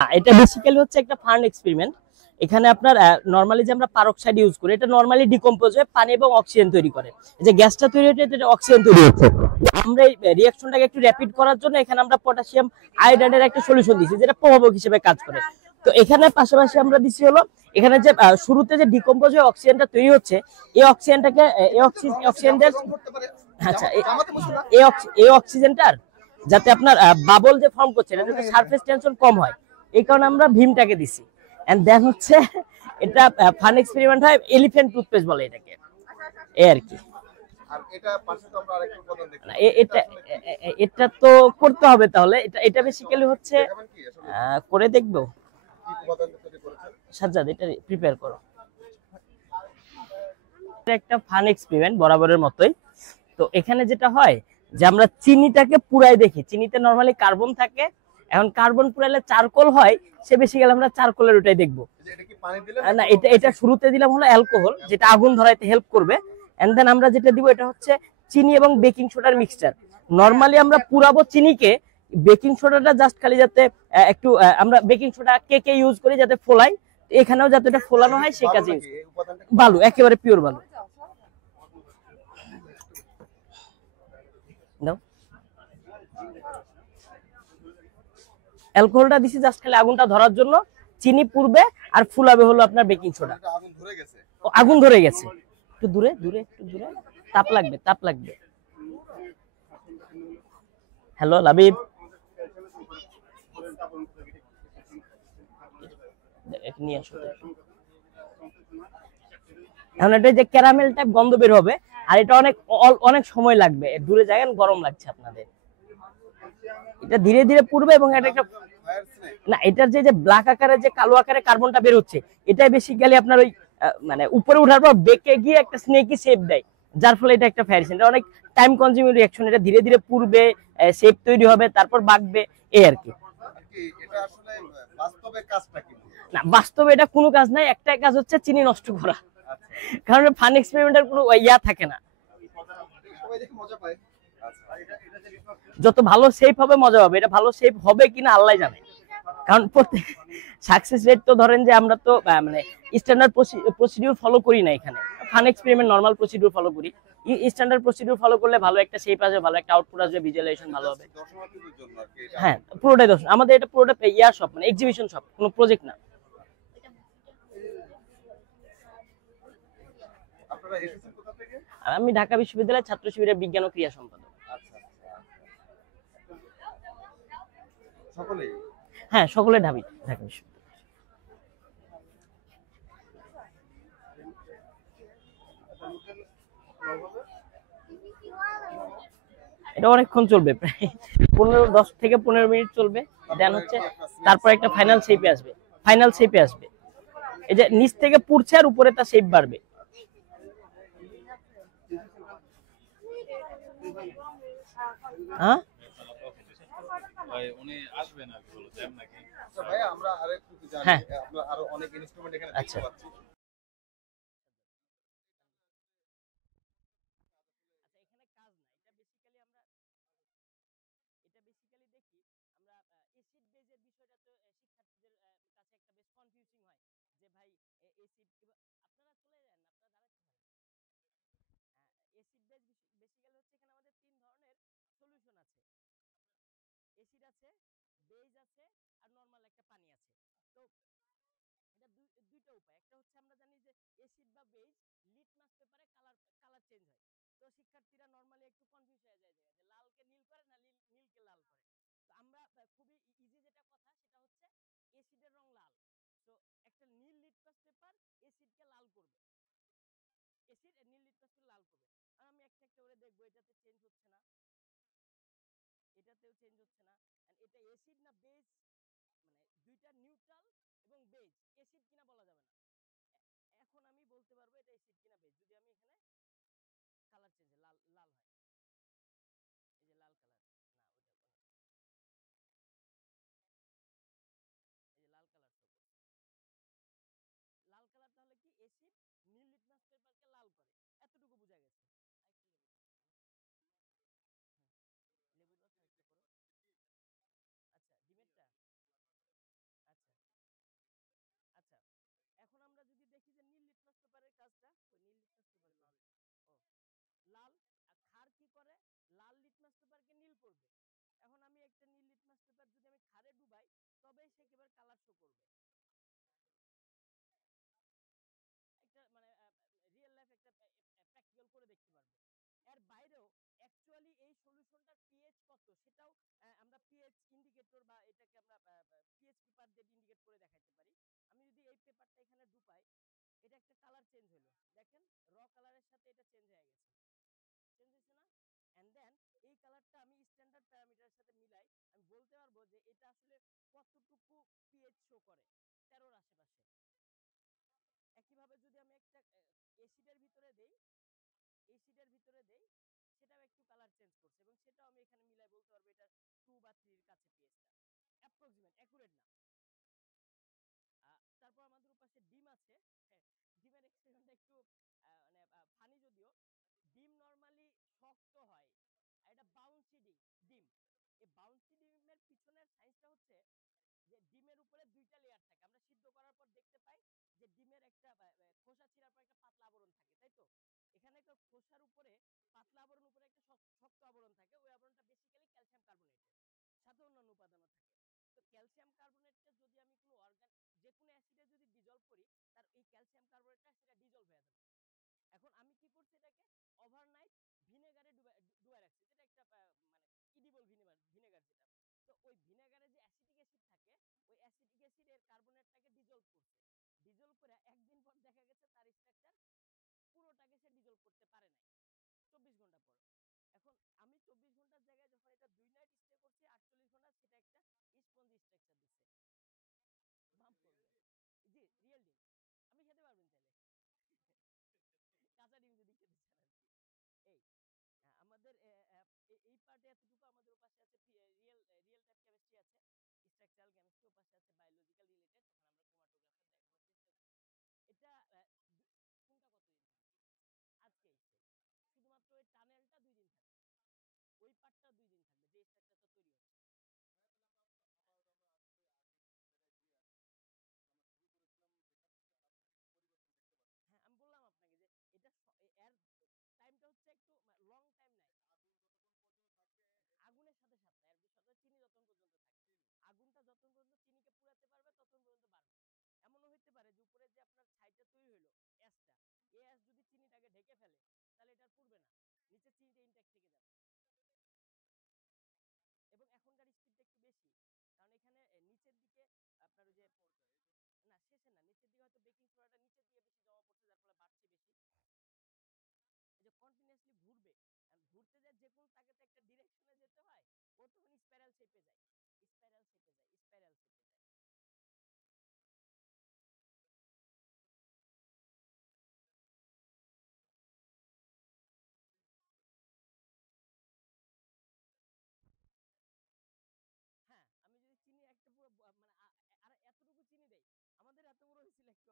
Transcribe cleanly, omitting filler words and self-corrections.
এটা বেসিক্যালি হচ্ছে একটা ফান এক্সপেরিমেন্ট। এখানে আপনার নরমালি যে আমরা পারক্সাইড ইউজ করি, এটা নরমালি ডিকম্পোজ হয়ে পানি এবং অক্সিজেন তৈরি করে। যে গ্যাসটা তৈরি হচ্ছে এটা অক্সিজেন তৈরি হচ্ছে। আমরা এই রিঅ্যাকশনটাকে একটু র‍্যাপিড করার জন্য এখানে আমরা পটাশিয়াম আয়োডাইডের একটা সলিউশন দিয়েছি, যেটা প্রভাবক হিসেবে কাজ করে। তো এখানে পাশাপাশি আমরা দিছি হলো, এখানে যে শুরুতে যে ডিকম্পোজ হয়ে অক্সিজেনটা তৈরি হচ্ছে, এই অক্সিজেনটাকে এই অক্সিজেনটার আচ্ছা এই অক্সিজেনটার যাতে আপনার বাবল যে ফর্ম করছে, এটা যাতে সারফেস টেনশন কম হয়, এই কারণে আমরা ভীমটাকে দিছি। এন্ড দেন হচ্ছে এটা ফান এক্সপেরিমেন্ট হয়, এলিফ্যান্ট টুথপেস্ট বলে এটাকে, এই আর কি। আর এটা পাশে তো আমরা আরেকটা উপাদান দেখলাম, এটা এটা তো করতে হবে তাহলে। এটা এটা বেসিক্যালি হচ্ছে দেখাবেন কি আসলে করে দেখবো। কি উপাদান তৈরি করেছেন? সাজ্জাদ এটা প্রিপেয়ার করো। এটা একটা ফান এক্সপেরিমেন্ট বরাবরের মতোই। তো এখানে যেটা হয় যে আমরা চিনিটাকে পুরাই দেখি, চিনিতে নরমালি কার্বন থাকে। এখন কার্বন পুরাইলে চারকোল হয়, সে বেসিক্যালি আমরা চারকোলের ওটাই দেখবো। এটা কি পানি দিলেন না, এটা এটা শুরুতে দিলাম হলো অ্যালকোহল, যেটা আগুন ধরাইতে হেল্প করবে। এন্ড দেন আমরা যেটা দিব এটা হচ্ছে চিনি এবং বেকিং সোডার মিক্সচার। নরমালি আমরা পুরাবো চিনিকে, বেকিং সোডাটা জাস্ট খালি যাতে একটু আমরা বেকিং সোডা কে ইউজ করি যাতে ফোলাই, এখানেও যাতে এটা ফোলানো হয় সেই কাজে ইউজ করি। বালু, একেবারে পিওর বালু দাও। অ্যালকোহলটা দিছি জাস্ট খালি আগুনটা ধরার জন্য, চিনি পূর্বে আর ফুলাবে হলো আপনার বেকিং সোডা। আগুন ধরে গেছে, আগুন ধরে গেছে, একটু দূরে দূরে একটু দূরে, তাপ লাগবে তাপ লাগবে। হ্যালো লাবিব, নিয়ে আসো। এখন এটা যে ক্যারামেল টাইপ গন্ধ বের হবে, আর এটা অনেক অনেক সময় লাগবে। দূরে জায়গায় গরম লাগছে আপনাদের। এটা ধীরে ধীরে পুড়বে এবং এটা একটা না, এটার যে ব্ল্যাক আকারে যে কালো আকারে কার্বনটা বের হচ্ছে, এটাই বেসিক্যালি আপনার ওই মানে উপরে ওঠার পর বেঁকে গিয়ে একটা স্নেকি শেপ দেয়, যার ফলে এটা একটা ফ্যারিসন। এটা অনেক টাইম কনজিউমিং রিঅ্যাকশন। এটা ধীরে ধীরে পুড়বে, শেপ তৈরি হবে, তারপর বাঁকবে, এই আর কি। এটা আসলে বাস্তবে কাজটা কি? না, বাস্তবে এটা কোনো কাজ নাই, একটাই কাজ হচ্ছে চিনি নষ্ট করা। কারণ ফান এক্সপেরিমেন্টের কোনো ইয়া থাকে না। যত ভালো শেপ হবে মজা হবে। এটা ভালো শেপ হবে কিনা আল্লাহ জানে। কারণ সাকসেস রেট তো ধরেন যে আমরা তো মানে স্ট্যান্ডার্ড প্রসিডিউর ফলো করি না এখানে। Fun experiment normal procedure follow করি। স্ট্যান্ডার্ড প্রসিডিউর ফলো করলে ভালো একটা শেপ আসবে, ভালো একটা আউটপুট আসবে, ভিজুয়ালাইজেশন ভালো হবে। হ্যাঁ, পুরোটাই দর্শন। আমাদের এটা পুরোটা ইয়া শপ, মানে এক্সিবিশন শপ, কোনো প্রজেক্ট না। আমি ঢাকা বিশ্ববিদ্যালয়ের ছাত্র শিবিরের বিজ্ঞান ও ক্রিয়া সম্পাদক। হ্যাঁ, সকলে ঢাকা বিশ্ববিদ্যালয়। এটা অনেকক্ষণ চলবে, প্রায় 10 থেকে 15 মিনিট চলবে। দেন হচ্ছে তারপর একটা ফাইনাল শেপে আসবে। ফাইনাল শেপে আসবে, এই যে নিচ থেকে পুড়ছে আর উপরে তার শেপ বাড়বে। হ্যাঁ, উনি আসবেন আর কি বলো জ্যাম নাকি? আচ্ছা ভাই, আমরা আরেকটু জানি, আমরা আরো অনেক ইনস্ট্রুমেন্ট এখানে দেখতে পাচ্ছি। লিটমাস পেপার যদি আমি খারে ডুবাই তবে সে একেবারে কালার শো করবে। একটা মানে রিয়েল লাইফ একটা প্র্যাকটিক্যাল করে দেখতে পারবো। এর বাইরেও অ্যাকচুয়ালি এই সলিউশনটার পিএইচ কত সেটাও আমরা পিএইচ ইন্ডিকেটর বা এটাকে আমরা পিএইচ পেপার দিয়ে ইন্ডিকেট করে দেখাইতে পারি। আমি যদি এই পেপারটা এখানে ডুবাই, এটা একটা কালার চেঞ্জ হলো, দেখেন র কালারের সাথে এটা চেঞ্জ হয়ে গেছে, চেঞ্জ হয়েছে না? এন্ড দেন এই কালারটা আমি স্ট্যান্ডার্ড প্যারামিটারের সাথে মিলাই আমি বলতে পারবো যে এটা আসলে কতটুকু পিএইচ শো করে, 13 আশেপাশে। একইভাবে যদি আমি একটা এসিডের ভিতরে দেই, এসিডের ভিতরে দেই, সেটাও একটু কালার চেঞ্জ করছে এবং সেটাও আমি এখানে মিলাই বলতে পারবো এটা 2 বা 3 এর কাছে পিএইচটা, অ্যাপ্রক্সিমেট অ্যাকুরেট না। তারপর আমাদের পাশে ডিম আছে। হ্যাঁ, ডিমের এক্সপেরিমেন্টটা একটু মানে ফানি যদিও। ডিম নরমালি শক্ত হয়, আর এটা বাউন্সি ডিম। এই বাউন্সি ডিমের পিছনের সায়েন্সটা হচ্ছে যে ডিমের উপরে দুইটা লেয়ার থাকে, আমরা সিদ্ধ করার পর দেখতে পাই যে ডিমের একটা খোসা ছিঁড়ার পর একটা পাতলা আবরণ থাকে, তাই তো? এখানে একটা খোসার উপরে পাতলা আবরণ, উপরে একটা শক্ত আবরণ থাকে, ওই আবরণটা বেসিক্যালি ক্যালসিয়াম কার্বনেটের, সাথে অন্যান্য উপাদানও থাকে। তো ক্যালসিয়াম কার্বনেটকে যদি আমি কোনো যে কোনো অ্যাসিডে যদি ডিজলভ করি, তার এই ক্যালসিয়াম কার্বনেটটা সেটা ডিজলভ হয়ে যাবে। এখন আমি কি করছি, এটাকে ওভারনাইট ভিনেগারে ডুবাই রাখছি, যেটা একটা মানে ইডিবল ভিনেগার যেটা। তো ওই ভিনেগারে যে অ্যাসিটিক অ্যাসিড থাকে, ওই অ্যাসিটিক অ্যাসিডের কার্বনেটটাকে ডিজলভ করছে। ডিজলভ করে একদিন পর দেখা গেছে তার স্ট্রাকচার পুরোটাকে সে ডিজলভ করতে পারে নাই 24 ঘন্টা পর। এখন আমি 24 ঘন্টার জায়গায় যখন এটা 2 নাইট স্টে করছি 48 ঘন্টা, সেটা একটা স্পঞ্জি স্ট্রাকচার দিচ্ছে, বাম্প করবে। জি, রিয়েল ডিম, আপনি খেতে পারবেন চাইলে, কাঁচা ডিম যদি খেতে চান আর কি। এই আমাদের এই পার্টে এতটুকু। আমাদের পাশে আছে রিয়েল রিয়েল টাইপ কেমিস্ট্রি আছে, স্ট্রাকচারাল কেমিস্ট্রি, ও পাশে আছে বায়োলজিক্যাল রিলেটেড, ওখানে আমরা ক্রোমাটোগ্রাফের ডায়াগনস্টিক্স। এটা কোনটা কতদিন? আজকে শুধুমাত্র ওই টানেলটা 2 দিন থাকবে, ওই পার্টটা 2 দিন থাকবে, যে স্ট্রাকচারটা তৈরি হবে। হ্যাঁ, আমি বললাম আপনাকে যে এটা এর টাইমটা হচ্ছে একটু লং টাইম নাই, আগুনের সাথে সাথে এর সাথে চিনি যতক্ষণ পর্যন্ত থাকে, আগুনটা যতক্ষণ পর্যন্ত চিনিকে পুড়াতে পারবে ততক্ষণ পর্যন্ত বাড়বে। এমনও হইতে পারে যে উপরে যে আপনার ছাইটা তৈরি হলো অ্যাশটা, এই অ্যাশ যদি চিনিটাকে ঢেকে ফেলে তাহলে এটা পুড়বে না, নিচে চিনিটা ইনট্যাক্ট থেকে যাবে। এবং এখনকার স্পিডটা একটু বেশি, কারণ এখানে নিচের দিকে আপনার ওই যে না শেষে না, নিচের দিকে হয়তো বেকিং সোডাটা নিচে থেকে বেশি জমা পড়ছে, যার ফলে বাড়ছে বেশি। এই যে কন্টিনিউয়াসলি ঘুরবে, ঘুরতে যায় যে কোনো তাকে একটা ডিরেকশনে যেতে হয়, ও তখন স্পাইরাল শেপে যায়, স্পাইরাল শেপে যায়, স্পাইরাল শেপে যায়। হ্যাঁ, আমি যদি চিনি একটা পুরো মানে আর এতটুকু চিনি দেই, আমাদের এত বড় হয়েছিল একটু আগে, ওটা ফেলাই দিছি।